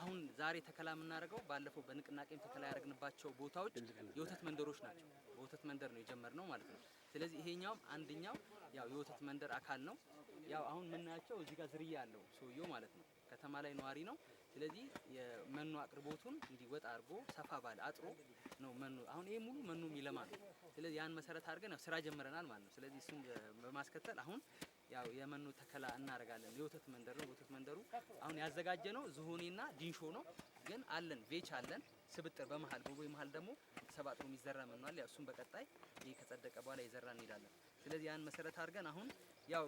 አሁን ዛሬ ተከላ የምናደርገው ባለፈው በንቅናቄም ተከላ ያደረግንባቸው ቦታዎች የወተት መንደሮች ናቸው። በወተት መንደር ነው የጀመርነው ማለት ነው። ስለዚህ ይሄኛውም አንደኛው ያው የወተት መንደር አካል ነው። ያው አሁን የምናያቸው እዚህ ጋር ዝርያ ያለው ሰውየው ማለት ነው ከተማ ላይ ነዋሪ ነው። ስለዚህ የመኖ አቅርቦቱን እንዲወጣ አድርጎ ሰፋ ባለ አጥሮ ነው መኖ አሁን ይሄ ሙሉ መኖ የሚለማ ነው። ስለዚህ ያን መሰረት አድርገን ያው ስራ ጀምረናል ማለት ነው። ስለዚህ እሱን በማስከተል አሁን ያው የመኖ ተከላ እናደርጋለን። የወተት መንደር ነው። ወተት መንደሩ አሁን ያዘጋጀነው ዝሆኔና ዲንሾ ነው። ግን አለን ቬች አለን ስብጥር በመሃል በቦይ መሃል ደግሞ ተሰባጥሮ የሚዘራ መኖ አለ። ያው እሱን በቀጣይ ይሄ ከጸደቀ በኋላ የዘራ እንሄዳለን። ስለዚህ ያን መሰረት አድርገን አሁን ያው